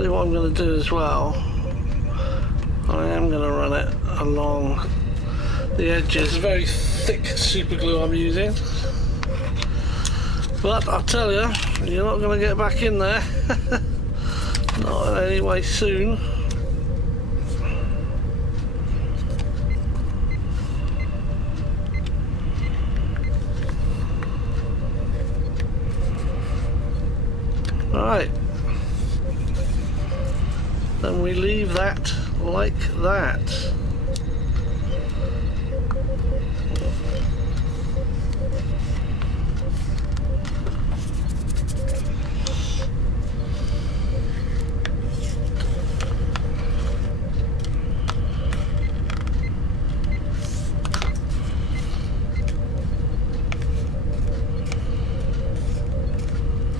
tell you what I'm going to do as well. I am going to run it along the edges. Very thick super glue I'm using. But I'll tell you, you're not going to get back in there. Not any way soon. Right. Then we leave that like that.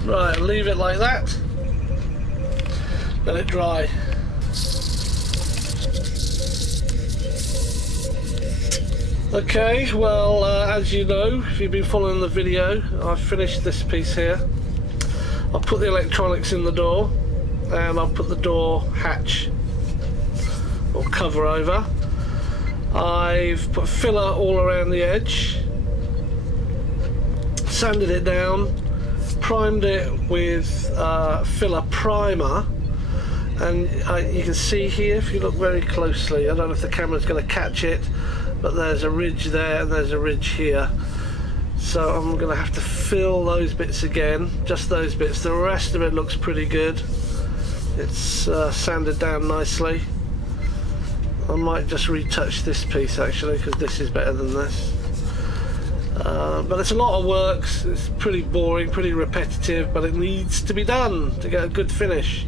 Right, leave it like that. Let it dry. Okay, well, as you know, if you've been following the video, I've finished this piece here. I'll put the electronics in the door, and I'll put the door hatch or cover over. I've put filler all around the edge, sanded it down, primed it with filler primer, and you can see here, if you look very closely, I don't know if the camera's going to catch it, but there's a ridge there and there's a ridge here, so I'm going to have to fill those bits again, just those bits. The rest of it looks pretty good. It's sanded down nicely. I might just retouch this piece actually, because this is better than this. But it's a lot of work. It's pretty boring, pretty repetitive, but it needs to be done to get a good finish.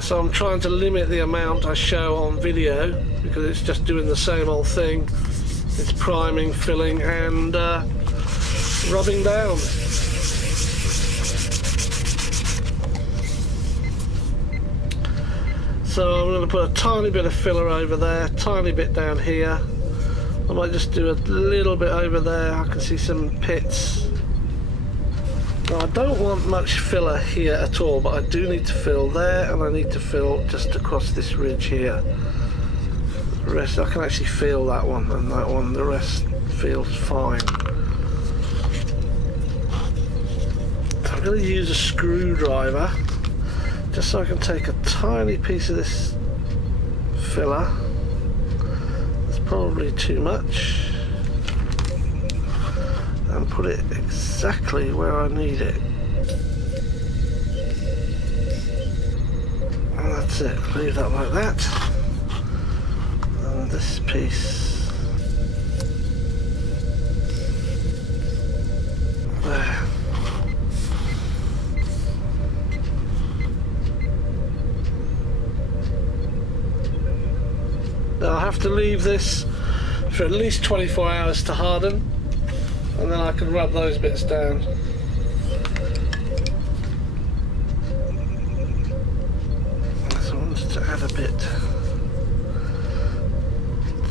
So I'm trying to limit the amount I show on video, because it's just doing the same old thing. It's priming, filling, and rubbing down. So I'm going to put a tiny bit of filler over there, tiny bit down here. I might just do a little bit over there. I can see some pits. Now, I don't want much filler here at all, but I do need to fill there, and I need to fill just across this ridge here. The rest, I can actually feel that one and that one. The rest feels fine. So I'm going to use a screwdriver just so I can take a tiny piece of this filler. Probably too much, and put it exactly where I need it, and that's it. Leave that like that, and this piece there. I'll have to leave this for at least 24 hours to harden, and then I can rub those bits down. So I wanted to add a bit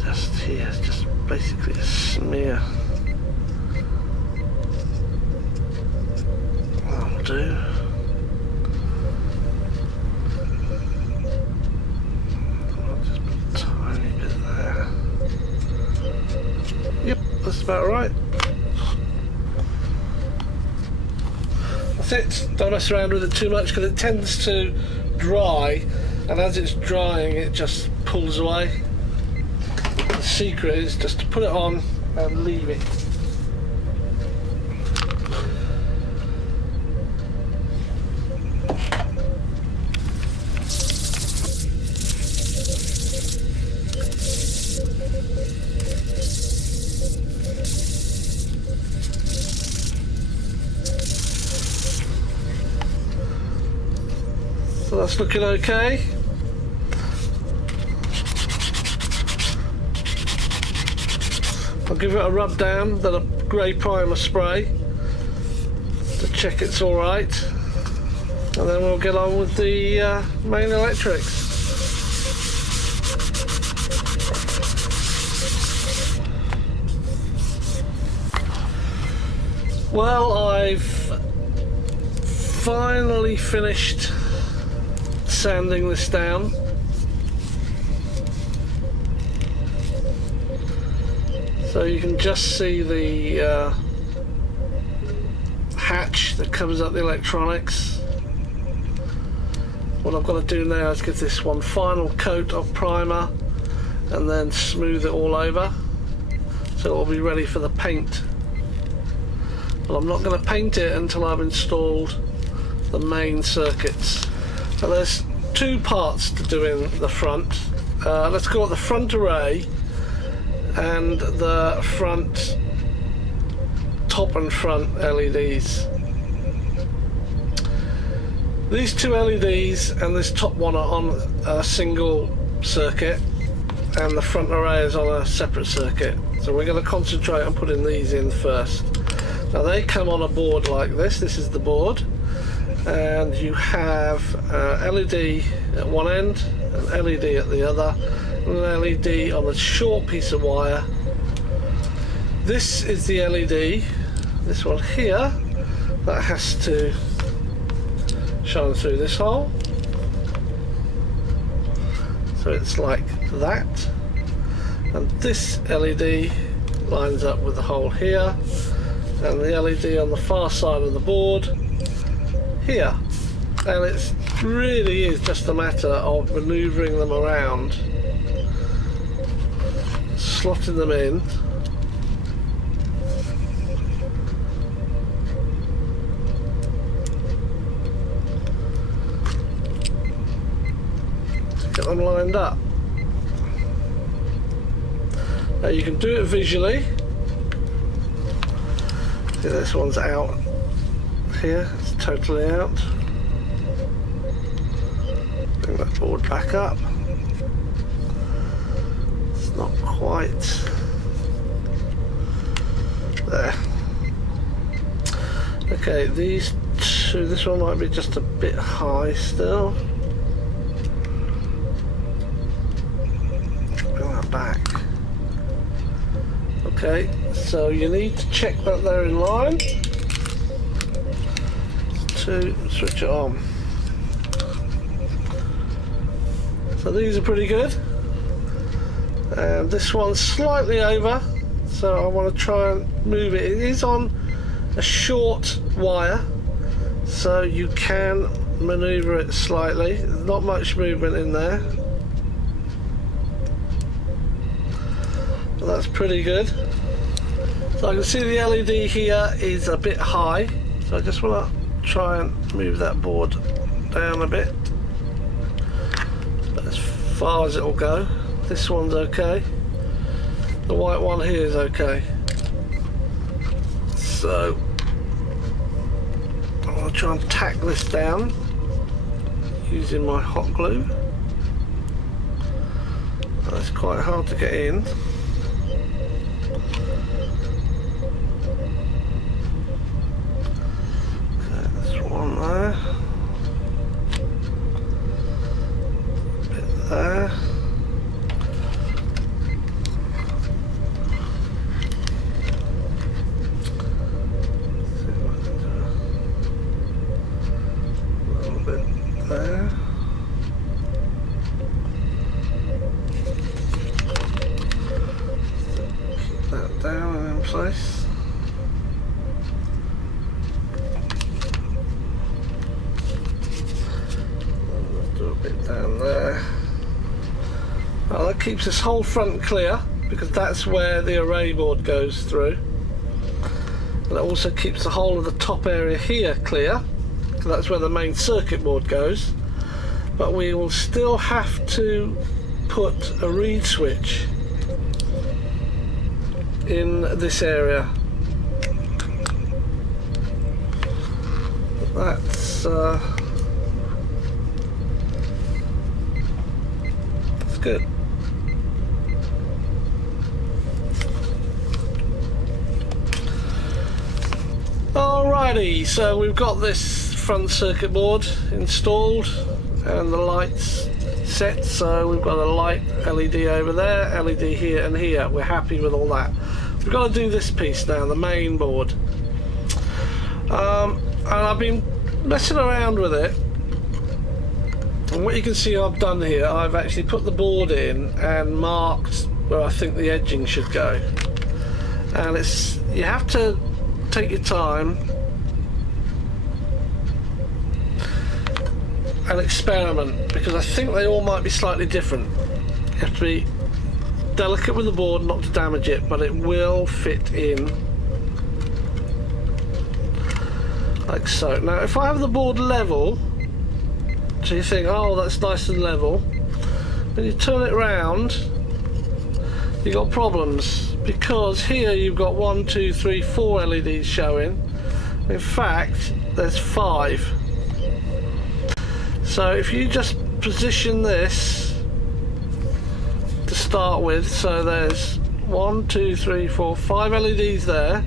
just here, just basically a smear. That'll do. That's about right. That's it. Don't mess around with it too much, because it tends to dry, and as it's drying it just pulls away. The secret is just to put it on and leave it. So that's looking okay. I'll give it a rub down, then a grey primer spray to check it's alright, and then we'll get on with the main electrics. Well, I've finally finished sanding this down. So you can just see the hatch that covers up the electronics. What I've got to do now is give this one final coat of primer and then smooth it all over so it'll be ready for the paint. But I'm not going to paint it until I've installed the main circuits. So there's two parts to doing the front. Let's call it the front array and the front, top and front LEDs. These two LEDs and this top one are on a single circuit and the front array is on a separate circuit. So we're going to concentrate on putting these in first. Now they come on a board like this. This is the board, and you have LED at one end, an LED at the other, and an LED on a short piece of wire. This is the LED, this one here, that has to shine through this hole. So it's like that. And this LED lines up with the hole here, and the LED on the far side of the board here. And it really is just a matter of manoeuvring them around, slotting them in. Get them lined up. Now you can do it visually. See, this one's out here, it's totally out. Bring that board back up. It's not quite there. Okay, these two, this one might be just a bit high still. Bring that back. Okay, so you need to check that they're in line to switch it on. So these are pretty good, and this one's slightly over, so I want to try and move it. It is on a short wire, so you can maneuver it slightly. There's not much movement in there, but that's pretty good. So I can see the LED here is a bit high, so I just want to try and move that board down a bit, but as far as it will go. This one's okay, the white one here is okay. So I'm going to try and tack this down using my hot glue. That's quite hard to get in. There, bit there. See if I can do a little bit there. Keep that down and in place. Down there. Well, that keeps this whole front clear because that's where the array board goes through, and it also keeps the whole of the top area here clear because that's where the main circuit board goes. But we will still have to put a reed switch in this area. That's good. Alrighty, so we've got this front circuit board installed and the lights set. So we've got a light LED over there, LED here and here. We're happy with all that. We've got to do this piece now, the main board. And I've been messing around with it And what you can see I've done here, I've actually put the board in and marked where I think the edging should go. And you have to take your time and experiment, because I think they all might be slightly different. You have to be delicate with the board not to damage it, but it will fit in like so. Now if I have the board level, so you think, oh, that's nice and level, when you turn it round you've got problems, because here you've got 1, 2, 3, 4 LEDs showing. In fact there's 5. So if you just position this to start with, so there's 1, 2, 3, 4, 5 LEDs there.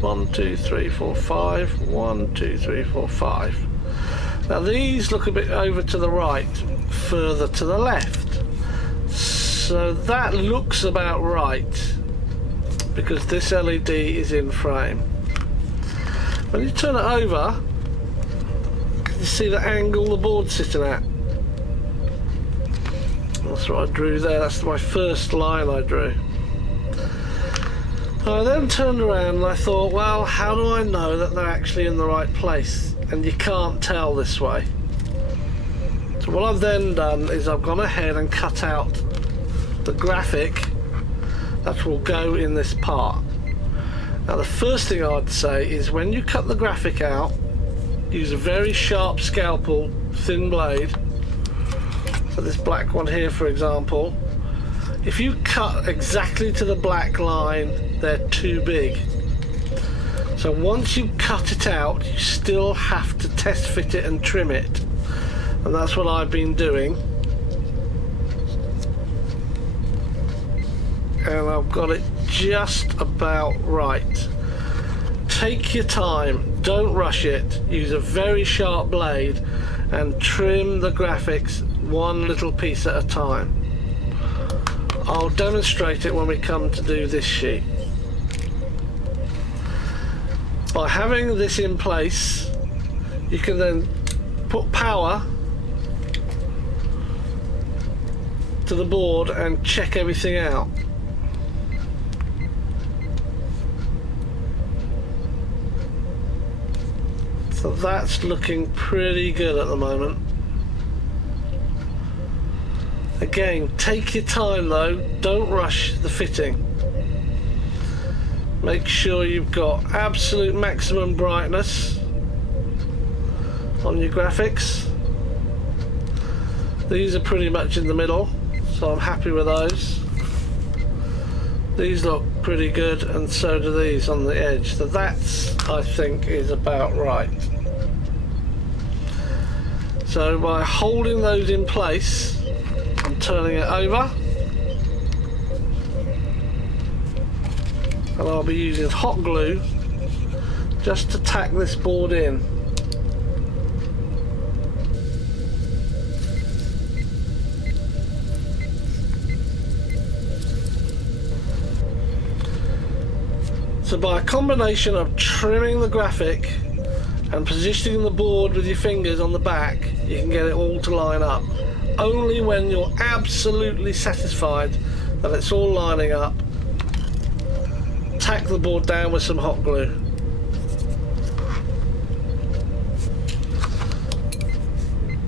1, 2, 3, 4, 5. 1, 2, 3, 4, 5. Now these look a bit over to the right, further to the left. So that looks about right, because this LED is in frame. When you turn it over, you see the angle the board's sitting at. That's what I drew there. That's my first line I drew. I then turned around and I thought, well, how do I know that they're actually in the right place? And you can't tell this way. So what I've then done is I've gone ahead and cut out the graphic that will go in this part. Now the first thing I'd say is, when you cut the graphic out, use a very sharp scalpel, thin blade. So this black one here, for example, if you cut exactly to the black line, they're too big. So once you cut it out, you still have to test fit it and trim it, and that's what I've been doing. And I've got it just about right. Take your time, don't rush it, use a very sharp blade and trim the graphics one little piece at a time. I'll demonstrate it when we come to do this sheet. By having this in place, you can then put power to the board and check everything out. So that's looking pretty good at the moment. Again, take your time though, don't rush the fitting. Make sure you've got absolute maximum brightness on your graphics. These are pretty much in the middle, so I'm happy with those. These look pretty good, and so do these on the edge. So that's, I think, is about right. So by holding those in place and turning it over, and I'll be using hot glue just to tack this board in. So by a combination of trimming the graphic and positioning the board with your fingers on the back, you can get it all to line up. Only when you're absolutely satisfied that it's all lining up, tack the board down with some hot glue.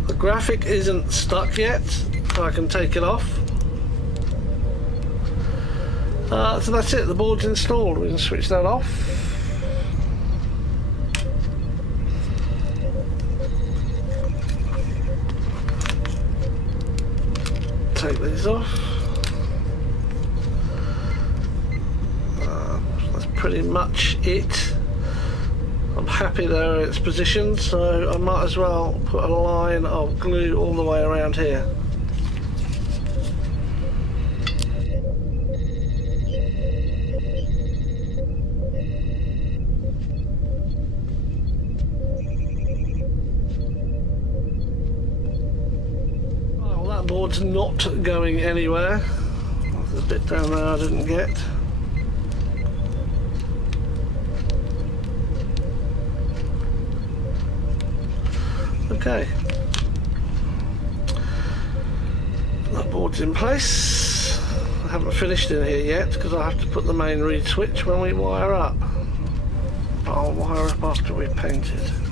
The graphic isn't stuck yet, so I can take it off. So that's it, the board's installed. We can switch that off. Take these off. That's pretty much it. I'm happy there in its position, so I might as well put a line of glue all the way around here. Board's not going anywhere. There's a bit down there I didn't get. Okay. That board's in place. I haven't finished in here yet because I have to put the main reed switch when we wire up. I'll wire up after we've painted.